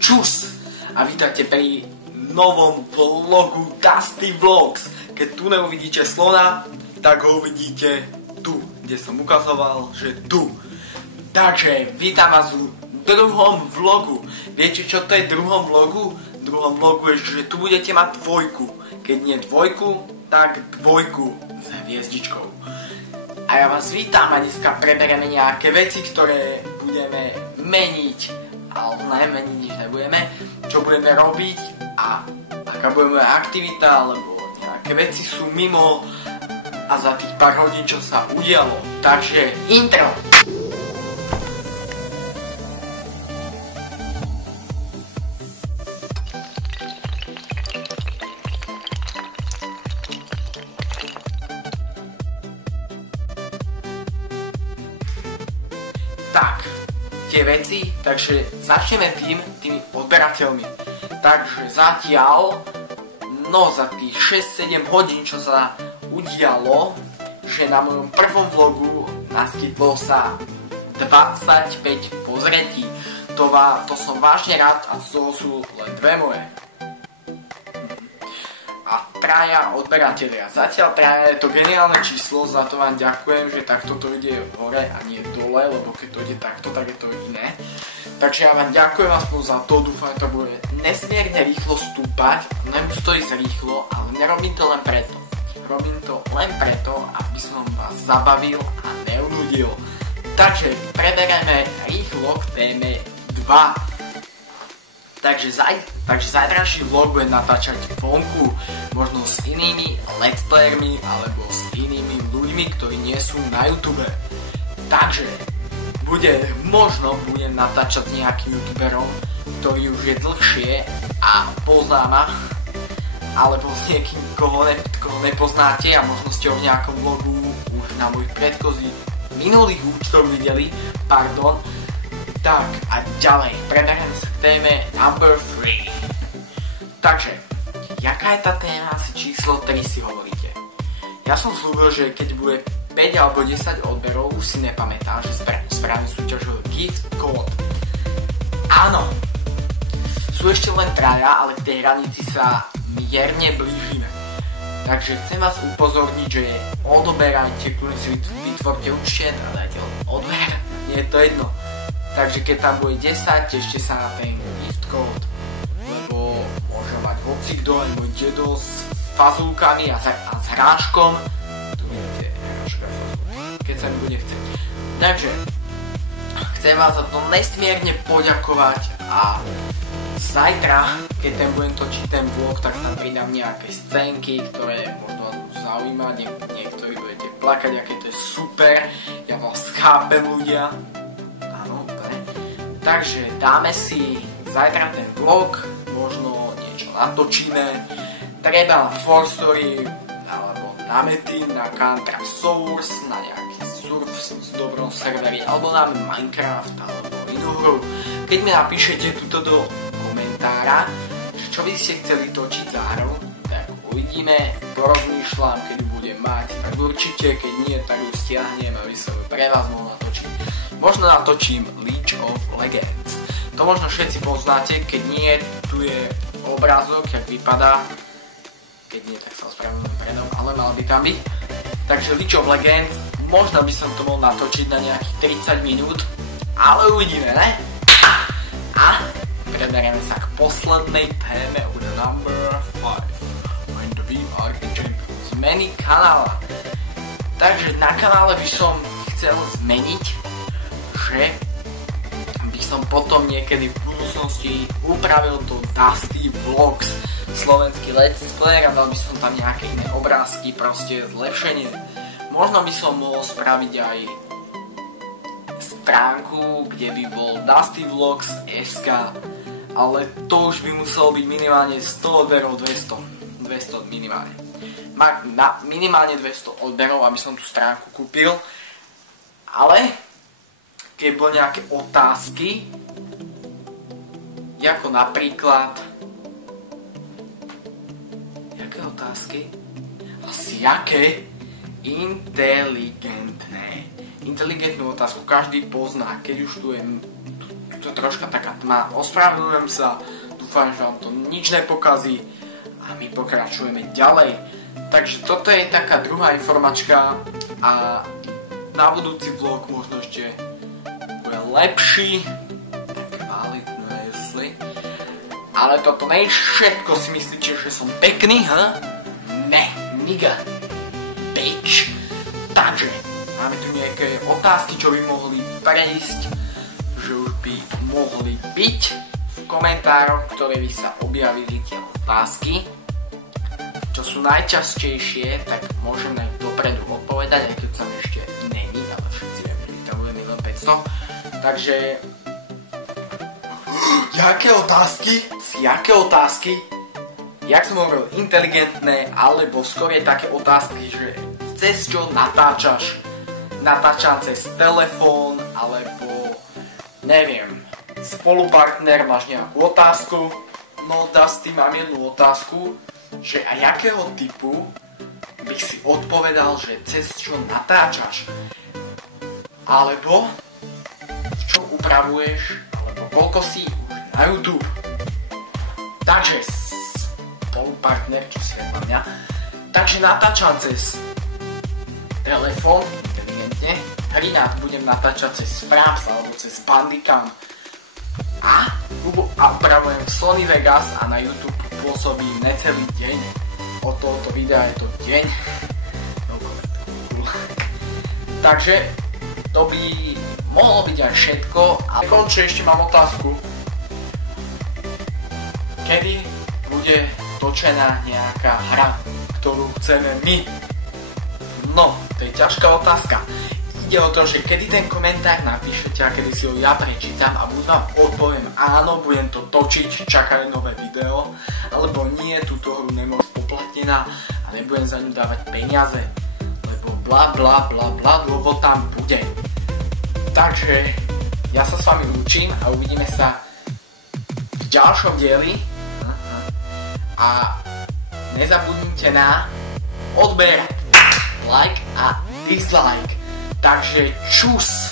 Čus! A vítajte pri novom vlogu Dusty Vlogs. Keď tu neuvidíte slona, tak ho uvidíte tu, kde som ukazoval, že tu. Takže vítam vás v druhom vlogu. Viete, čo to je v druhom vlogu? V druhom vlogu je, že tu budete mať dvojku. Keď nie dvojku, tak dvojku s hviezdičkou. A ja vás vítam a dneska preberieme nejaké veci, ktoré budeme meniť. Ale meniť nič nebudeme. Čo budeme robiť a aká bude moja aktivita, alebo nejaké veci sú mimo a za tých pár hodín, čo sa udialo. Takže intro! Tak, tie veci, takže začneme tými odberateľmi. Takže zatiaľ, no za tých 6-7 hodín, čo sa udialo, že na mojom prvom vlogu naskytlo sa 25 pozretí. To som vážne rád a to sú len dve moje. A traja odberatelia. Zatiaľ traja je to geniálne číslo, za to vám ďakujem, že takto to ide hore a nie dole, lebo keď to ide takto, tak je to iné. Takže ja vám ďakujem aspoň za to, dúfam, že to bude nesmierne rýchlo stúpať, nemusí to ísť rýchlo, ale nerobím to len preto. Robím to len preto, aby som vás zabavil a neunudil. Takže prebereme rýchlo k téme 2. Takže zajtrajší vlog bude natáčať vonku, možno s inými let's playermi alebo s inými ľuďmi, ktorí nie sú na YouTube. Takže možno budem natáčať s nejakým youtuberom, ktorý už je dlhšie a pozná ma, alebo s niekým, koho nepoznáte a možno ste ho v nejakom vlogu už na mojich minulých účtoch videli, Tak a ďalej, preberiem sa k téme number 3. Takže, jaká je tá téma, asi číslo 3 si hovoríte? Ja som slúbil, že keď bude 5 alebo 10 odberov, už si nepamätám, že spravím súťažový gift code. Áno, sú ešte len traja, ale k tej hranici sa mierne blížime. Takže chcem vás upozorniť, že odoberajte, kľudne si vytvorte účet a dajte odber, nie je to jedno. Takže keď tam bude 10, tešte sa na ten gift code, lebo môže mať hocikdo, aj môj dedo s fazulkami a s hráčkom. Tu vidíte hráčka fazulka, keď sa mi bude chcieť. Takže chcem vás za to nesmierne poďakovať a zajtra, keď budem točiť ten vlog, tak tam pridám nejaké scénky, ktoré možno vás budú zaujímať, niektorí budete plakať, aké to je super, ja vás chápem, ľudia. Takže dáme si zajtra ten vlog, možno niečo natočíme, treba na 4Story, alebo na Metin, na Counter Source, na nejaký surf v dobrom serveri, alebo na Minecraft, alebo inú hru. Keď mi napíšete túto do komentára, že čo by ste chceli točiť za hru, tak uvidíme, porozmýšľam, keď ju budem mať, tak určite, keď nie, tak ju stiahnem, aby som ju pre vás mohol natočiť. Možno natočím League of Legends. To možno všetci poznáte, keď nie, tu je obrázok, jak vypadá. Keď nie, tak sa ospravedlňujem predom, ale mal by tam byť. Takže League of Legends, možno by som to mohol natočiť na nejakých 30 minút, ale uvidíme, ne? A preberieme sa k poslednej téme od number 5. When the VR Champions. Zmeny kanála. Takže na kanále by som chcel zmeniť, že by som potom niekedy v budúcnosti upravil to Dusty Vlogs, slovenský let's player, a dal by som tam nejaké iné obrázky, proste zlepšenie. Možno by som mohol spraviť aj stránku, kde by bol DustyVlogs.sk, ale to už by muselo byť minimálne 100 odberov, 200 minimálne. Minimálne 200 odberov, aby som tú stránku kúpil, ale keď boli nejaké otázky, ako napríklad jaké otázky? Asi jaké? Inteligentnú otázku každý pozná, keď už tu to troška taká tma. Ospravedlňujem sa, dúfam, že vám to nič nepokazí a my pokračujeme ďalej. Takže toto je taká druhá informačka a na budúci vlog možno ešte bude lepší. Ale toto nie je všetko, si myslíte, že som pekný, ha? Ne, nigga. Bitch. Takže, máme tu nejaké otázky, čo by mohli prejsť, že už by mohli byť v komentároch, ktoré by sa objavili tie otázky. Čo sú najčastejšie, tak môžem na nich dopredu odpovedať, aj keď som ešte není, ale všetci vieme, že tam bude 1 500. Takže... Jaké otázky? Jak som hovoril, inteligentné, alebo skôr je také otázky, že cez čo natáčaš? Natáčam cez telefón, alebo neviem, spolupartner, máš nejakú otázku? No Dusty, mám jednu otázku, že a jakého typu bych si odpovedal, že cez čo natáčaš? Alebo v čom upravuješ, alebo koľko si na YouTube. Takže spolupartner, čo si vedľa mňa. Takže natáčam cez telefón, inteligentne. Hrinát budem natáčať cez Fraps alebo cez Bandicam. A upravujem v Sony Vegas a na YouTube pôsobím necelý deň. Od tohoto videa je to deň. Takže to by mohlo byť aj všetko. A končne ešte mám otázku. Kedy bude točená nejaká hra, ktorú chceme my? No, to je ťažká otázka. Ide o to, že kedy ten komentár napíšete a kedy si ho ja prečítam a buď vám odpoviem áno, budem to točiť, čakajú nové video, alebo nie, túto hru nemôžem spoplatnená a nebudem za ňu dávať peniaze, lebo bla bla bla bla, dôvod tam bude. Takže ja sa s vami lúčim a uvidíme sa v ďalšom dieli. A nezabudnite na odber, like a dislike. Takže čus!